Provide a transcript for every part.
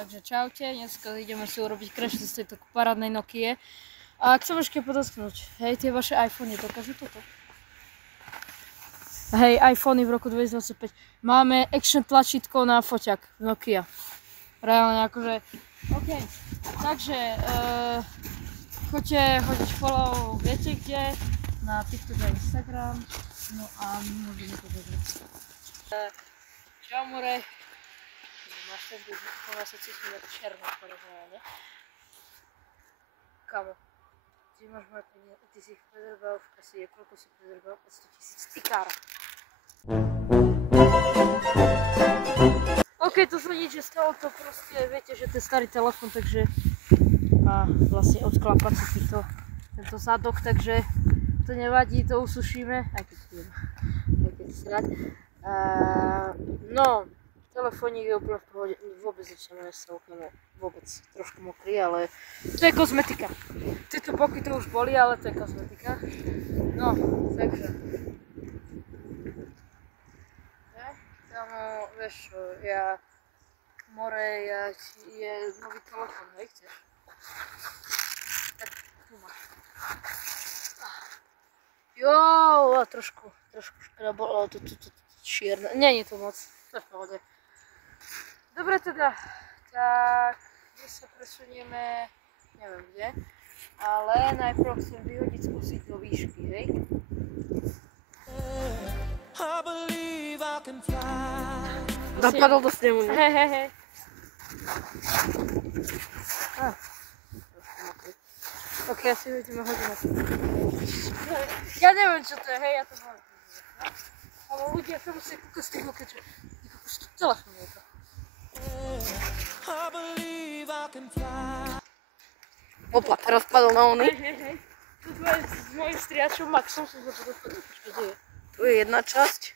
Takže čaute, dneska ideme si urobiť crash test tejto parádnej Nokie. A chcem ešte podotknúť, hej, tie vaše iPhony dokážu toto? Hej, iPhony v roku 2025. Máme action tlačítko na foťak Nokia. Reálne akože, OK. Takže, choďte hodiť follow, viete kde, na TikTok a Instagram. No a môžeme to dodať. Čau more. Máš ten duch, ona sa cíti ako černá porovná, ne? Kamo, ty máš moje peniaze, ty si ich predrbal v kase, koľko si predrbal? 500 000 tikára. OK, to sa nič nestalo, to proste, viete, že to je starý telefon, takže má vlastne odklapací tento zadok, takže to nevadí, to usušíme, aj keď srať. No, telefónik je úplne v pohode, vôbec nič sa nestalo, vôbec trošku mokrý, ale to je kozmetika. Tieto boky to už boli, ale to je kozmetika. No, takže. Kámo, vieš čo, je nový telefón, hej, chceš? Tak, tu máš. Jo, trošku škoda bolo, to čierne, nie je to moc, to je v pohode. Dobre teda, tak my sa presunieme, neviem kde, ale najprv chcem vyhodiť skúsiť do výšky, hej? Zapadol do snemu, ne? Hej. Ok, asi uvidíme hodinu. Ja neviem čo to je, hej, ja to mám. Ale ľudia sa musia kúkať z toho, keďže telefón je to. Opa, teraz padol na ony. Hej. Tu je s mojím striačom Maxom som sa tu dopadol. Počkaj, kde je? Tu je jedna časť,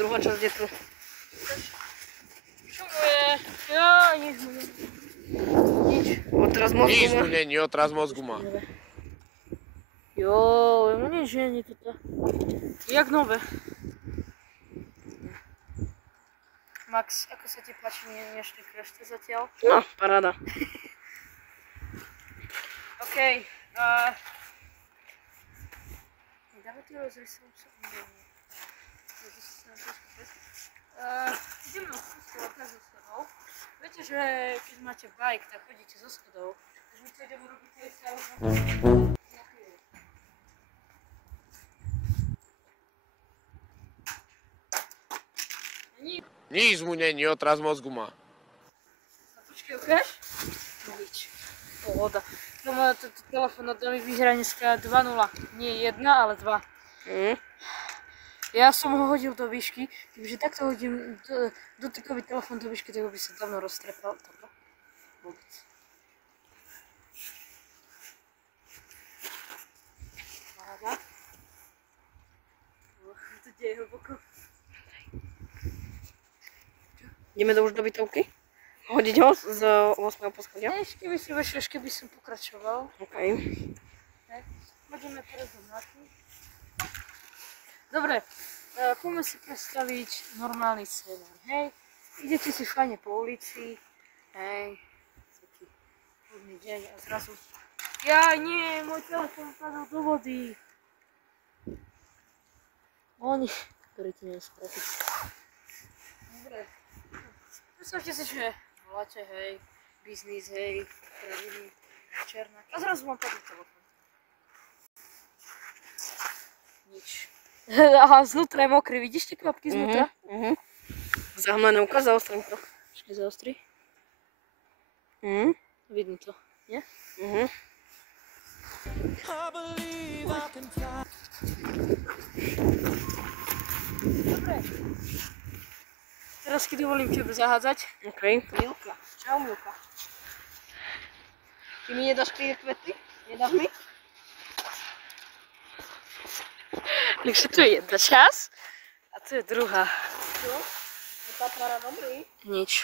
druhá časť je tu. Čo mu je? Ja, nič mu nie. Nič. Otraz mozgu Nic má. mu není, otraz mozgu má. Jo, no nič nie je toto. Jak nové. Max, ako sa ti páči dnešný crash test zatiaľ? No, paráda. OK. Dáme ti rozrysovať sa? Ideme od schodov so schodov. Viete, že keď máte bike, tak chodíte zo schodov. Takže my to ideme robiť to isté, ale Nic mu není, otraz mozgu má. A počkej, ukáž? Nič. Pohoda. No má tento telefón od nami vyhrá dneska 2-0. Nie 1, ale 2. Ja som ho hodil do výšky, keďže takto hodím dotykový telefón do výšky, tak by sa dávno roztrepal. Toto. Vôbec. Paráda. To deje hlboko. Ideme už do bytovky? Hodiť ho z 8. poschodia? Ešte by si vešli, ešte by som pokračoval. OK. Môžeme teraz do mladky. Dobre, poďme si predstaviť normálny scenár, hej. Idete si fajne po ulici, hej. Taký púdny deň a zrazu... Jaj, nie, môj telefón padol do vody. Oni, ktorí ti nespraviť. Dobre. Predstavte si, že voláte, hej, biznis, hej, kraviny, černák a zrazu vám padne telefón. Nič. Aha, znútra je mokrý, vidíš tie kvapky znútra? Zahmlené ukáž, zaostrím to. Počkej, zaostri. Vidno to, nie? Dobre. Teraz keď dovolím tebe zahádzať. OK. Milka. Čau, Milka. Ty mi nedáš tie kvety? Nedáš mi? Takže tu je jedna časť a tu je druhá. Čo? Je fotoaparát dobrý? Nič.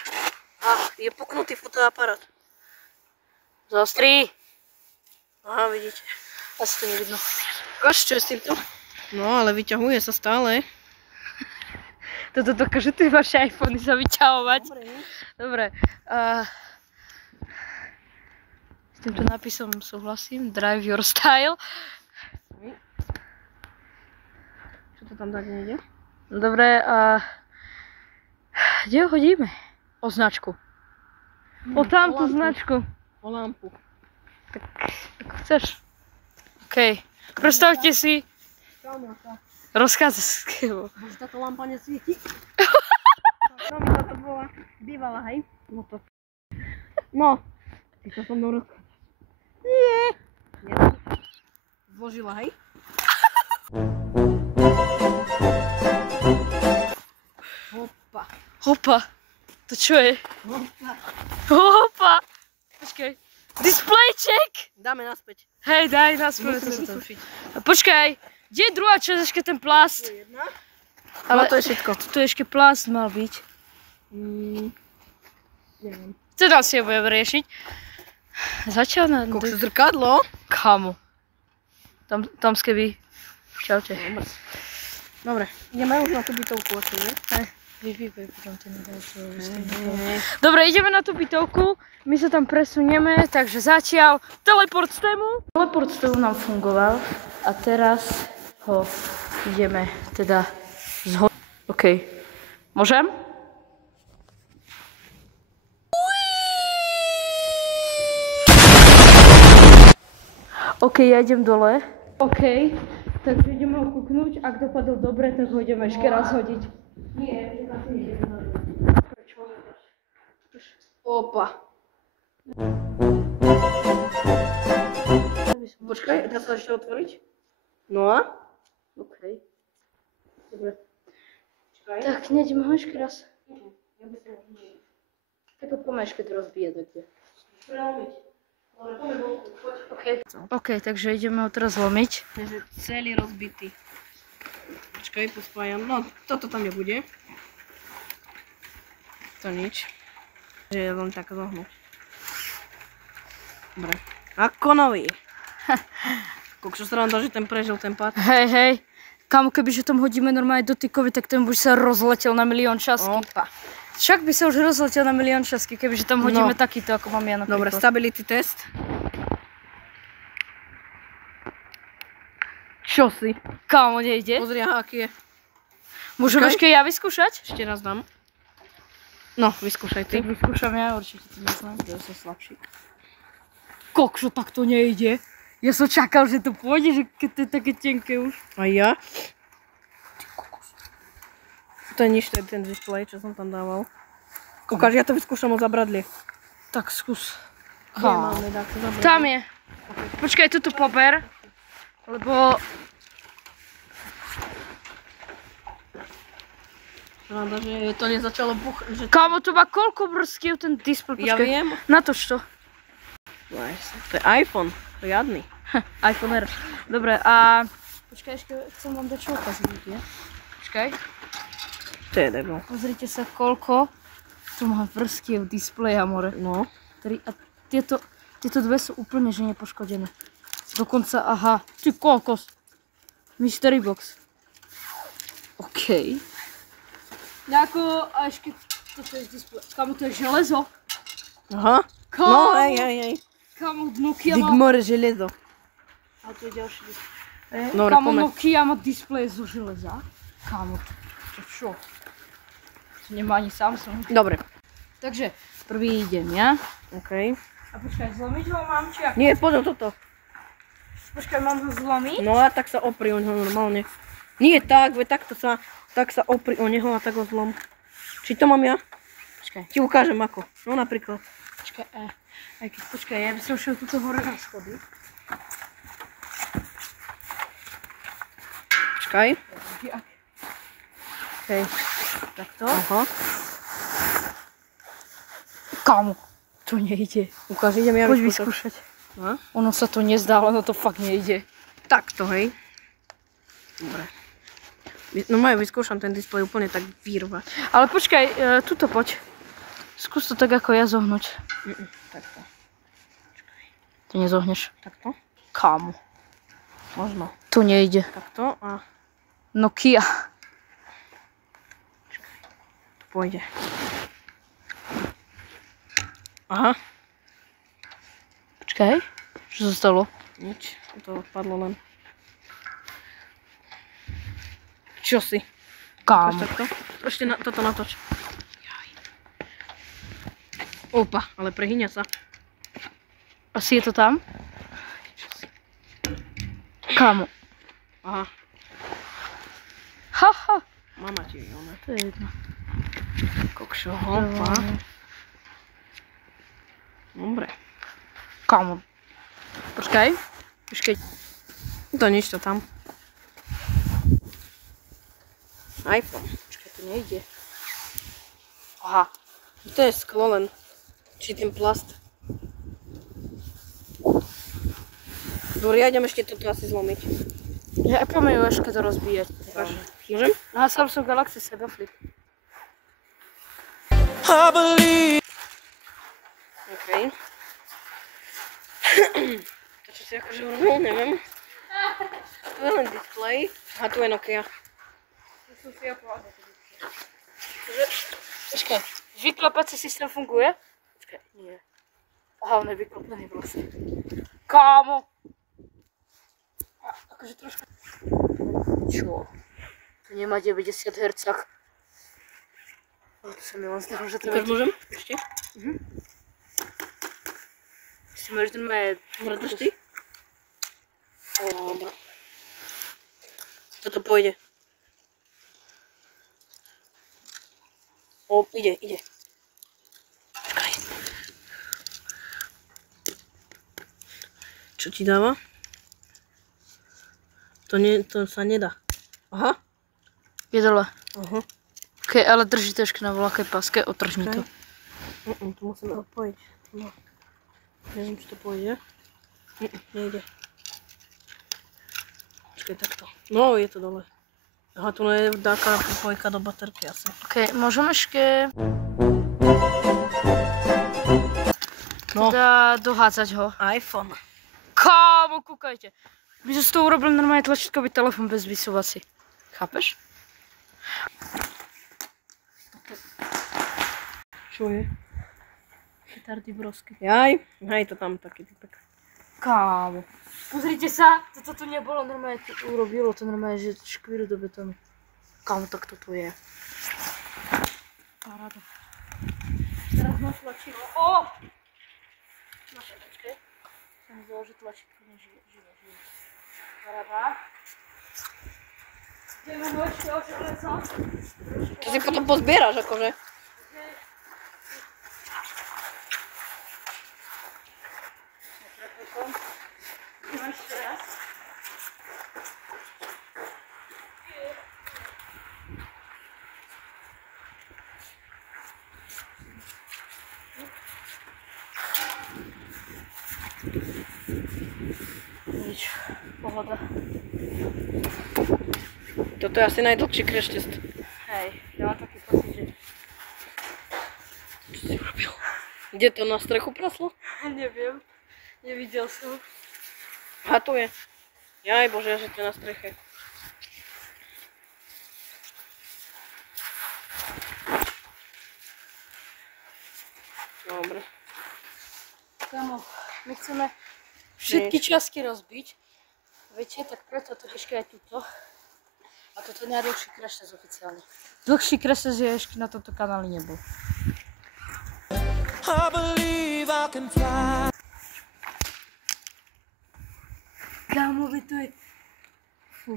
Je puknutý fotoaparát. Zaostri. Aha, vidíte. Asi to nevidno. Ukáž, čo je s týmto? No, ale vyťahuje sa stále. Toto dokážu tie vaše iPhony sa vyťahovať. Dobre. Dobre. S týmto nápisom súhlasím. Drive your style. Čo to tam tak nejde? Dobre, a kde ho hodíme? O značku. O tamtú značku. O lampu. Tak ako chceš. OK. Predstavte si rozkaz. Bože, táto lampa nesvieti. No, mi to bola bývala, hej? No to. No. Ty to so mnou rozkaz. Nie. Zložila, hej? Hopa. Hopa. To čo je? Hopa. Hopa. Počkaj. Display check. Dáme naspäť. Hej, daj nás. Musím vysušiť. Počkaj. Kde je druhá časť, ešte ten plast? Jedna. Ale No to je všetko. tu ešte plast mal byť. Neviem. Teda si ho budem riešiť. Zatiaľ na... Kokso zrkadlo. Kamo. Tam skeby. Čaute. Dobre, ideme už na tú bytovku asi, nie? Dobre, ideme na tú bytovku. My sa tam presunieme, takže zatiaľ teleport z tému. Teleport z tému nám fungoval a teraz ho ideme teda zhodniť. OK. Môžem? OK, ja idem dole. OK, takže ideme ho kúknúť. Ak dopadol dobre, tak ho ideme ešte raz hodiť. Nie, asi nejdeme. Prečo? Opa. Počkaj, dá sa ešte otvoriť? No a? OK. Dobre. Tak, nejdeme ho ešte raz. Tak ho poďme ešte rozbíjať niekde. OK, takže ideme ho teraz zlomiť. Takže celý rozbitý. Počkaj, pospájam. No, toto tam nebude. To nič. Že je len tak zohnúť. Dobre. Ako nový. Kokšo sranda, že ten prežil ten pád. Hej. Kamo, kebyže tam hodíme normálne dotykovi, tak ten by sa rozletel na milión časky. Opa. Však by sa už rozletel na milión časky, kebyže tam hodíme takýto, ako mám ja napríklad. Dobre, stability test. Čo si? Kámo, nejde. Pozri, aha, aký je. Môžem ešte ja vyskúšať? Ešte raz dám. No, vyskúšaj ty. Tak vyskúšam ja, určite to myslím. Ja som slabší. Kokšo, tak to nejde. Ja som čakal, že to pôjde, že keď to je také tenké už. A ja? To je nič, to je ten display, čo som tam dával. Ukáž, ja to vyskúšam od zabradlie. Tak skús. Kde máme dať to zabradlie? Tam je. Počkaj, tuto pober. Lebo... Rada, že to nezačalo Kámo, to má koľko brskiev ten displej? Ja viem. Natoč to. To je iPhone, riadny. iPhone R. Dobre, a... Počkaj, ešte chcem vám dať čo ukážiť, nie? Počkaj. To je debil. Pozrite sa, koľko tu má vrstiev displeja, more. No. A tieto dve sú úplne že nepoškodené. Dokonca, aha, ty kokos. Mystery box. OK. Nejako, a ešte toto je displej. Kamu to je železo. Aha. Kamu, No, hej. Kamu Nokia má... Digmore železo. A to je ďalší displej. Dobre, Kamu poďme. Nokia má displeje zo železa. Kamu, to čo? To nemá ani Samsung. Dobre. Takže, prvý idem ja. OK. A počkaj, zlomiť ho mám či ako? Nie, poďme toto. Počkaj, mám ho zlomiť? No a tak sa opri o neho normálne. Nie tak, tak sa opri o neho a tak ho zlom. Či to mám ja? Počkaj. Ti ukážem ako. No napríklad. Počkaj, aj keď počkaj, ja by som šiel túto hore na schody. Počkaj. Hej, takto. Aha. Kámo, to nejde. Ukáž, idem ja Poď vyskúšať. vyskúšať. Aha. Ono sa to nezdá, ale ono to fakt nejde. Takto, hej. Dobre. No majú, vyskúšam ten displej úplne tak vyrvať. Ale počkaj, tuto poď. Skús to tak ako ja zohnúť. Takto. Ty nezohneš. Takto? Kámo. Možno. To nejde. Takto a Nokia. to pôjde. Aha. Počkaj, čo sa stalo? Nič, to odpadlo len. Čo si? Kámo. Kámo. Takto. Ešte toto natoč. Opa, ale prehyňa sa. Asi je to tam? Kámo. Aha, Haha. mama ti je ona. To je jedno. Kokšo, opa. Dobre. Kámo. Počkaj. To nič to tam. iPhone. Počkaj, to nejde. Aha. To je sklo len. Či ten plast. Dobre, ja idem ešte toto asi zlomiť. Ja pomejú ešte to rozbíjať. Môžem? Aha, Samsung Galaxy Sega Flip. OK. To čo si akože urobil, neviem. Tu je len display. A tu je Nokia. Počkaj, vyklapací systém funguje? Počkaj, nie. Aha, on je vyklopený vlastne. Kámo! A, akože trošku... Čo? To nemá 90 Hz. Ale to sa mi len zdalo, že to Ukáž môžem? Ešte? Si máš normálne... Vrataš ty? Dobre. Toto pôjde. O, ide. Počkaj. Čo ti dáva? To sa nedá. Aha. Je dole. Aha. Ok, ale drží to ešte na voľakej paske, otrž mi to. To musíme odpojiť. No. Neviem, či to pôjde. Nejde. Počkaj, takto. No, je to dole. Aha, tu je taká pripojka do baterky asi. Ok, môžem ešte... No. Teda dohádzať ho. iPhone. Kámo, kúkajte. My sme z toho urobili normálne tlačítkový telefón bez vysúvací. Chápeš? Čo je? Petardy brosky. Jaj, hej to tam taký typek. Kámo. Pozrite sa, toto tu nebolo normálne, to urobilo to normálne, že škvíru do betónu. Kámo, tak toto je. Paráda. Teraz mám tlačítko. O! Počkej. Som zdala, že tlačítko nežije. Paráda. Ideme ho ešte oželeco. To si potom pozbieraš akože. Ideme ešte raz. Nič, pohoda. Toto je asi najdlhší crash test. Hej, ja mám taký pocit, že... Čo si urobil? Kde to na strechu praslo? Neviem, nevidel som. Aha, tu je. Jaj bože, že to je na streche. Dobre. Kámo, my chceme všetky časti rozbiť. Viete, tak preto to ešte aj túto. A toto je najdlhší crash test oficiálne. Dlhší crash test je ešte na tomto kanáli nebol. Kámo, to je...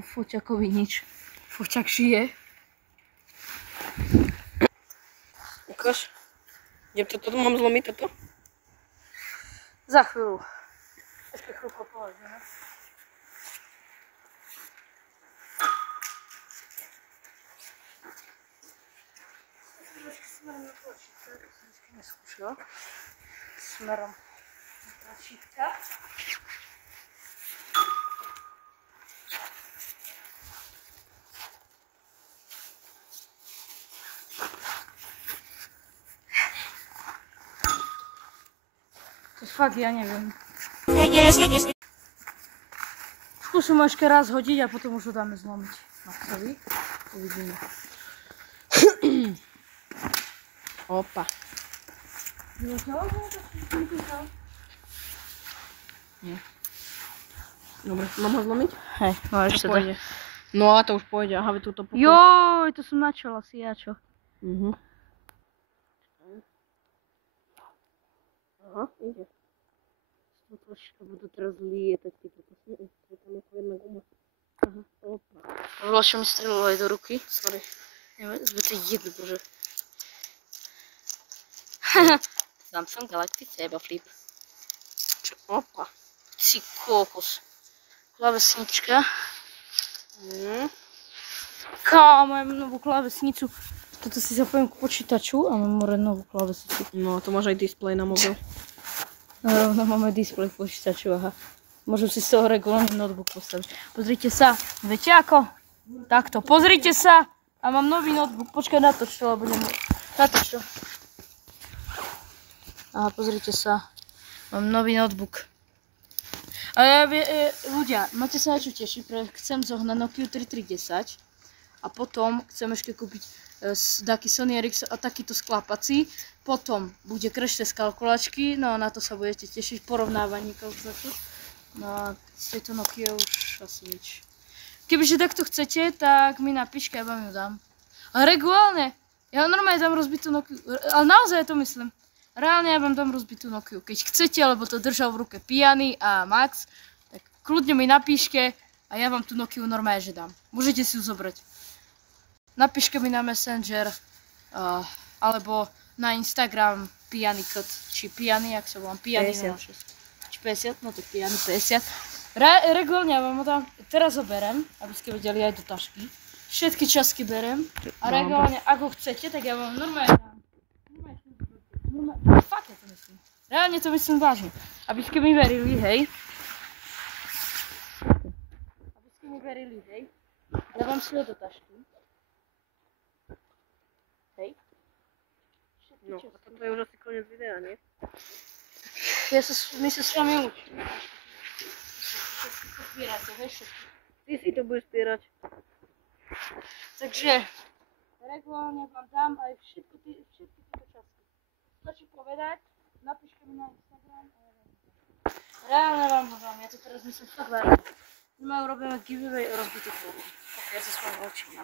Foťakovi nič. Foťak žije. Ukáž. Toto mám zlomiť, toto? Za chvíľu. Ešte chvíľko povedeme. Smerom na tlačítka, to som vždy neskúšala. Smerom na tlačítka. To fakt ja neviem. Skúsim ho ešte raz hodiť a potom už ho dáme zlomiť. Maxovi. Uvidíme. Opa. Nie. Dobre, mám ho zlomiť? Hej, môžeš To sa pôjde. No a to už pôjde, aha, veď túto pokoj. Joj, to som načala si ja čo. Aha, ide. To troška budú teraz lietať, ty kokos. Je tam ako jedna guma. Aha, opa. Vlašo mi strelilo aj do ruky. Sorry. Zbe to jedno, bože. Samsung Galaxy C, flip. Čo, opa. Si kokos. Klávesnička. Kámo, ja mám novú klávesnicu. Toto si zapojím k počítaču a mám more novú klávesnicu. No, to máš aj displej na mobil. No, máme displej k počítaču, aha. Môžem si z toho regulárny notebook postaviť. Pozrite sa, viete ako? Takto, pozrite sa! A mám nový notebook, počkaj na to čo, lebo nemôžem. Na to čo. Aha, pozrite sa. Mám nový notebook. A ľudia, máte sa na čo tešiť, pretože chcem zohnať Nokia 3310 a potom chcem ešte kúpiť taký Sony Ericsson a takýto sklapací. Potom bude crash test kalkulačky, no na to sa budete tešiť, porovnávanie kalkulačky. No a z tejto Nokia už asi nič. Kebyže takto chcete, tak mi napíšte, ja vám ju dám. A regulálne, ja normálne dám rozbitú Nokiu, ale naozaj to myslím. Reálne ja vám dám rozbitú Nokiu. Keď chcete, lebo to držal v ruke Piany a Max, tak kľudne mi napíšte a ja vám tú Nokiu normálne že dám. Môžete si ju zobrať. Napíšte mi na Messenger, alebo na Instagram Piany Cut, či Piany, jak sa volám, Piany 06. Či 50, no tak Piany 50. Regulárne ja vám ho dám, teraz ho berem, aby ste vedeli aj do tašky. Všetky časky berem a regulárne, ak ho chcete, tak ja vám normálne dám. Fakt ja to myslím. Reálne to myslím vážne. Aby ste mi verili, hej. Aby ste mi verili, hej. Ja vám si ho do tašky. Hej. No, a toto je už asi koniec videa, nie? My sa s vami učíme. Všetky to zbierate, hej, všetky. Ty si to budeš spierať. Takže regulárne vám dám aj všetky tieto časky. Stačí povedať, napíšte mi na Instagram a ja vám dám. Reálne vám ho dám, ja to teraz myslím fakt vážne. My urobíme giveaway o rozbitých vlnách. Tak ja sa s vami učím.